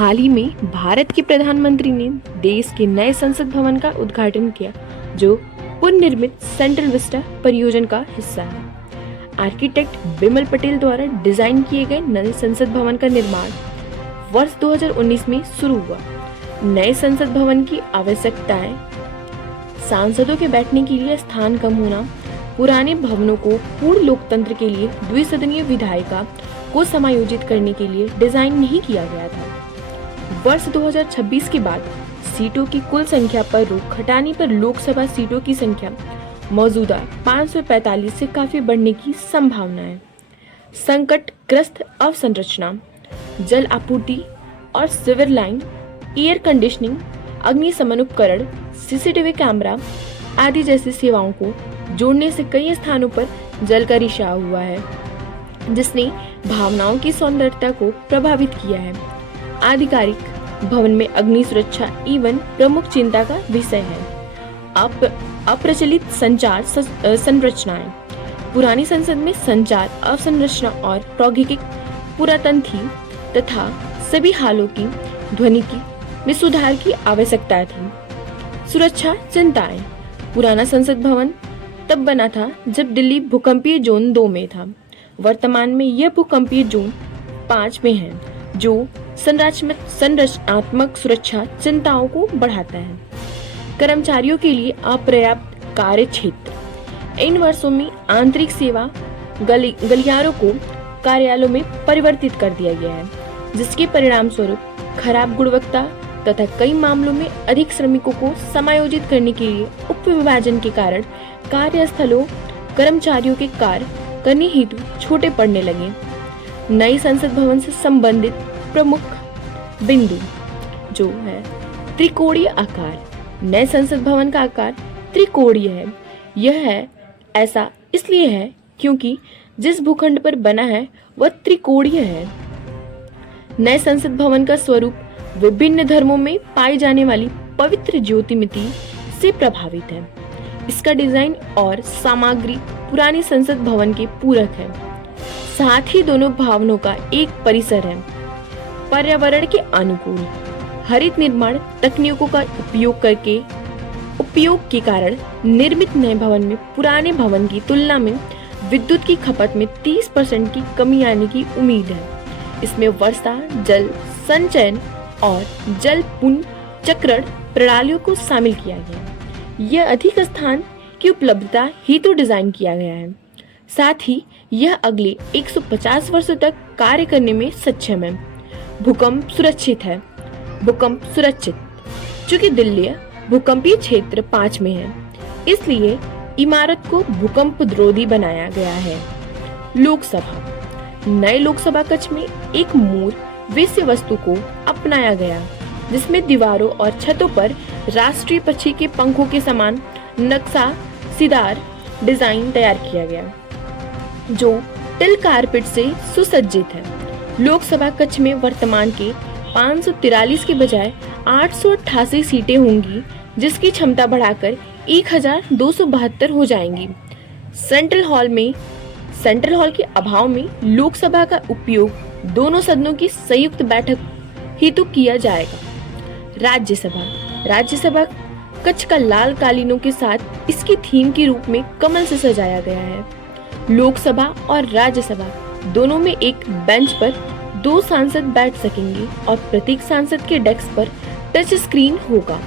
हाल ही में भारत के प्रधानमंत्री ने देश के नए संसद भवन का उद्घाटन किया, जो पुनर्निर्मित सेंट्रल विस्टा परियोजना का हिस्सा है। आर्किटेक्ट बिमल पटेल द्वारा डिजाइन किए गए नए संसद भवन का निर्माण वर्ष 2019 में शुरू हुआ। नए संसद भवन की आवश्यकताएं सांसदों के बैठने के लिए स्थान कम होना, पुराने भवनों को पूर्ण लोकतंत्र के लिए द्विसदनीय विधायिका को समायोजित करने के लिए डिजाइन नहीं किया गया था। वर्ष 2026 के बाद सीटों की कुल संख्या पर रोक हटाने पर लोकसभा सीटों की संख्या मौजूदा 545 से काफी बढ़ने की संभावना है। संकटग्रस्त अवसंरचना, जल आपूर्ति और सीवर लाइन, एयर कंडीशनिंग, अग्निशमन उपकरण, सीसीटीवी कैमरा आदि जैसी सेवाओं को जोड़ने से कई स्थानों पर जल का रिसाव हुआ है, जिसने भावनाओं की सौंदर्यता को प्रभावित किया है। आधिकारिक भवन में अग्नि सुरक्षा एवं प्रमुख चिंता का विषय है। अप्रचलित संचार संरचनाएं, पुरानी संसद में संचार अवसंरचना और प्रौद्योगिक पुरातन थी तथा सभी हालों की ध्वनिकी में सुधार की आवश्यकता थी। सुरक्षा चिंताएं, पुराना संसद भवन तब बना था जब दिल्ली भूकंपीय जोन 2 में था। वर्तमान में यह भूकंपीय जोन 5 में है, जो संरचनात्मक सुरक्षा चिंताओं को बढ़ाता है। कर्मचारियों के लिए अपर्याप्त कार्य क्षेत्र, इन वर्षों में आंतरिक सेवा गलियारों को कार्यालयों में परिवर्तित कर दिया गया है, जिसके परिणाम स्वरूप खराब गुणवत्ता तथा कई मामलों में अधिक श्रमिकों को समायोजित करने के लिए उपविभाजन के कारण कार्यस्थलों कर्मचारियों के कार्य करने हेतु छोटे पड़ने लगे। नई संसद भवन से संबंधित प्रमुख बिंदु जो है त्रिकोणीय आकार। नए संसद भवन का आकार त्रिकोणीय है। यह है ऐसा इसलिए है क्योंकि जिस भूखंड पर बना है वह त्रिकोणीय है। नए संसद भवन का स्वरूप विभिन्न धर्मों में पाई जाने वाली पवित्र ज्योतिमिति से प्रभावित है। इसका डिजाइन और सामग्री पुरानी संसद भवन के पूरक है। साथ ही दोनों भवनों का एक परिसर है। पर्यावरण के अनुकूल हरित निर्माण तकनीकों का उपयोग के कारण निर्मित नए भवन में पुराने भवन की तुलना में विद्युत की खपत में 30% की कमी आने की उम्मीद है। इसमें वर्षा जल संचयन और जल पुनर्चक्रण प्रणालियों को शामिल किया गया। यह अधिक स्थान की उपलब्धता हेतु डिजाइन किया गया है। साथ ही यह अगले 150 वर्षों तक कार्य करने में सक्षम है। भूकंप सुरक्षित है। भूकंप सुरक्षित, चूंकि दिल्ली भूकंपीय क्षेत्र 5 में है, इसलिए इमारत को भूकंप रोधी बनाया गया है। लोकसभा, नए लोकसभा कक्ष में एक मूल विषय वस्तु को अपनाया गया, जिसमें दीवारों और छतों पर राष्ट्रीय पक्षी के पंखों के समान नक्शासीदार डिजाइन तैयार किया गया, जो टिल कारपेट से सुसज्जित है। लोकसभा कक्ष में वर्तमान के 543 के बजाय 888 सीटें होंगी, जिसकी क्षमता बढ़ाकर 1272 हो जाएंगी। सेंट्रल हॉल के अभाव में लोकसभा का उपयोग दोनों सदनों की संयुक्त बैठक हेतु किया जाएगा। राज्यसभा कक्ष का लाल कालीनों के साथ इसकी थीम के रूप में कमल से सजाया गया है। लोकसभा और राज्यसभा दोनों में एक बेंच पर 2 सांसद बैठ सकेंगे और प्रत्येक सांसद के डेस्क पर टच स्क्रीन होगा।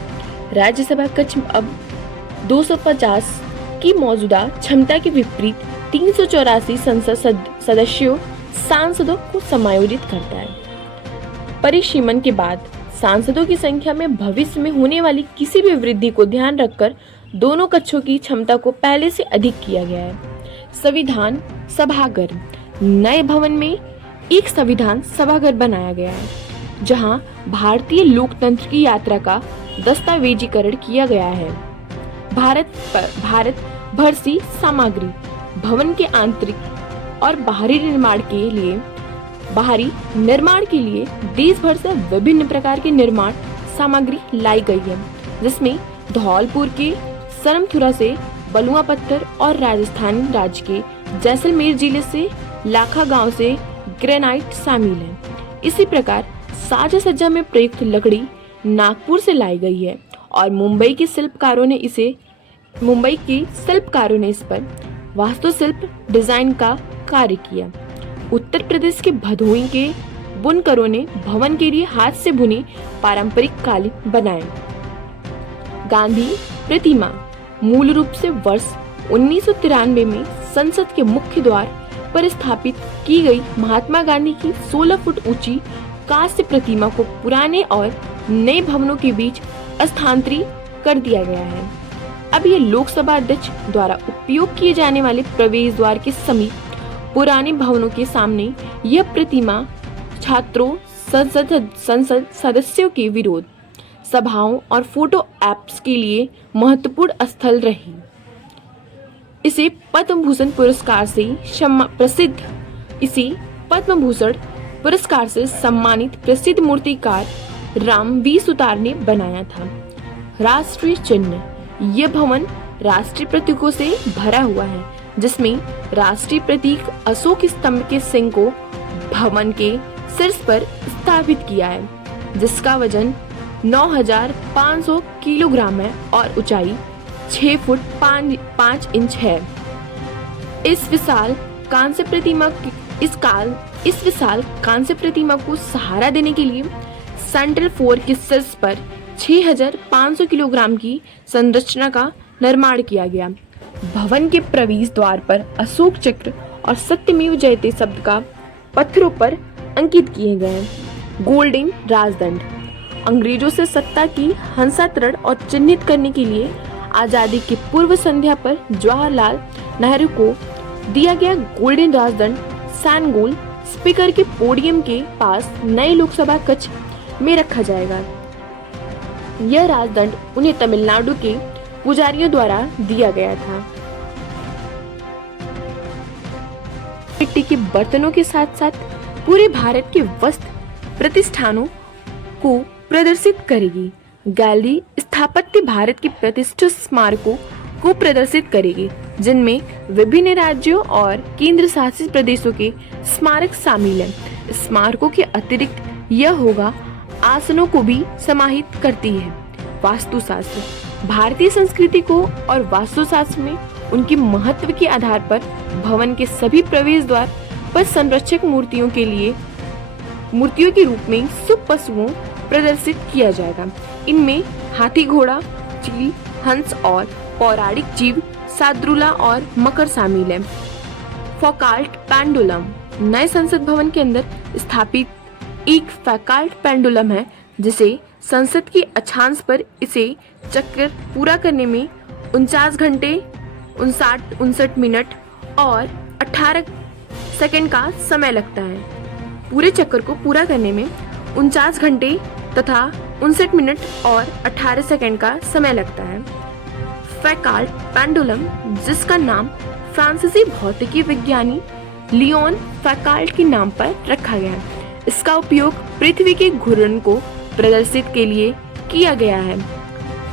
राज्यसभा कक्ष अब 250 की मौजूदा क्षमता के विपरीत 384 संसद सदस्यों सांसदों को समायोजित करता है। परिसीमन के बाद सांसदों की संख्या में भविष्य में होने वाली किसी भी वृद्धि को ध्यान रखकर दोनों कक्षों की क्षमता को पहले से अधिक किया गया है। संविधान सभागार, नए भवन में एक संविधान सभागार बनाया गया है, जहां भारतीय लोकतंत्र की यात्रा का दस्तावेजीकरण किया गया है। भारत भर से सामग्री, भवन के आंतरिक और बाहरी निर्माण के लिए देश भर से विभिन्न प्रकार की निर्माण सामग्री लाई गई है, जिसमें धौलपुर के सरमथुरा से बलुआ पत्थर और राजस्थान राज्य के जैसलमेर जिले से लाखा गांव से ग्रेनाइट शामिल है। इसी प्रकार साज सज्जा में प्रयुक्त लकड़ी नागपुर से लाई गई है और मुंबई के शिल्पकारों ने इस पर वास्तुशिल्प डिजाइन का कार्य किया। उत्तर प्रदेश के भदोही के बुनकरों ने भवन के लिए हाथ से बुने पारंपरिक कालीन बनाए। गांधी प्रतिमा मूल रूप से वर्ष 1993 में संसद के मुख्य द्वार पर स्थापित की गई महात्मा गांधी की 16 फुट ऊंची कांस्य प्रतिमा को पुराने और नए भवनों के बीच स्थानांतरित कर दिया गया है। अब यह लोकसभा अध्यक्ष द्वारा उपयोग किए जाने वाले प्रवेश द्वार के समीप पुराने भवनों के सामने यह प्रतिमा छात्रों, संसद सदस्यों के विरोध, सभाओं और फोटो एप्स के लिए महत्वपूर्ण स्थल रही। इसे पद्म भूषण पुरस्कार से सम्मानित प्रसिद्ध मूर्तिकार राम वी सुतार ने बनाया था। राष्ट्रीय चिन्ह, यह भवन राष्ट्रीय प्रतीकों से भरा हुआ है, जिसमें राष्ट्रीय प्रतीक अशोक स्तंभ के सिंह को भवन के शीर्ष पर स्थापित किया है, जिसका वजन 9,500 किलोग्राम है और ऊंचाई 6 फुट 5 इंच है। इस विशाल कांस्य प्रतिमा को सहारा देने के लिए सेंट्रल फोर के शीर्ष पर 6,500 किलोग्राम की संरचना का निर्माण किया गया। भवन के प्रवेश द्वार पर अशोक चक्र और सत्यमेव जयते शब्द का पत्थरों पर अंकित किए गए हैं। गोल्डन राजदंड, अंग्रेजों से सत्ता की हंसातरण और चिन्हित करने के लिए आजादी की पूर्व संध्या पर जवाहरलाल नेहरू को दिया गया गोल्डन राजदंड सैनगोल स्पीकर के पोडियम के पास नए लोकसभा कक्ष में रखा जाएगा। यह राजदंड उन्हें तमिलनाडु के पुजारियों द्वारा दिया गया था। मिट्टी के बर्तनों के साथ साथ पूरे भारत के वस्त्र प्रतिष्ठानों को प्रदर्शित करेगी। गैलरी स्थापत्य भारत के प्रतिष्ठित स्मारकों को प्रदर्शित करेगी, जिनमें विभिन्न राज्यों और केंद्र शासित प्रदेशों के स्मारक शामिल हैं। स्मारकों के अतिरिक्त यह होगा आसनों को भी समाहित करती है। वास्तुशास्त्र, भारतीय संस्कृति को और वास्तुशास्त्र में उनके महत्व के आधार पर भवन के सभी प्रवेश द्वार पर संरक्षक मूर्तियों के रूप में शुभ पशुओं प्रदर्शित किया जाएगा। इनमें हाथी, घोड़ा, चील, हंस और पौराणिक जीव साद्रुला और मकर शामिल है। फौकाल्ट पेंडुलम, नए संसद भवन के अंदर स्थापित एक फौकाल्ट पेंडुलम है, जिसे संसद की अक्षांश पर इसे चक्कर पूरा करने में 49 घंटे 59 मिनट और 18 सेकंड का समय लगता है। पूरे चक्कर को पूरा करने में 49 घंटे तथा 59 मिनट और 18 सेकंड का समय लगता है। फौकाल्ट पेंडुलम, जिसका नाम फ्रांसीसी भौतिकी विज्ञानी लियोन फौकाल्ट के नाम पर रखा गया है, इसका उपयोग पृथ्वी के घूर्णन को प्रदर्शित के लिए किया गया है।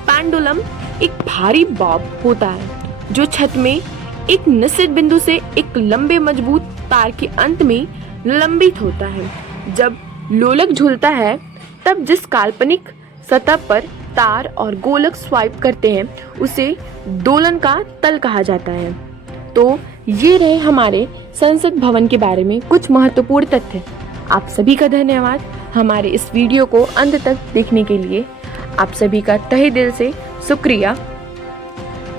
पेंडुलम एक भारी बॉब होता है जो छत में एक निश्चित बिंदु से एक लंबे मजबूत तार के अंत में लंबित होता है। जब लोलक झूलता है तब जिस काल्पनिक सतह पर तार और गोलक स्वाइप करते हैं उसे दोलन का तल कहा जाता है। तो ये रहे हमारे संसद भवन के बारे में कुछ महत्वपूर्ण तथ्य। आप सभी का धन्यवाद हमारे इस वीडियो को अंत तक देखने के लिए। आप सभी का तहे दिल से शुक्रिया।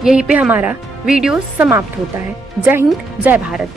यहीं पे हमारा वीडियो समाप्त होता है। जय हिंद, जय भारत।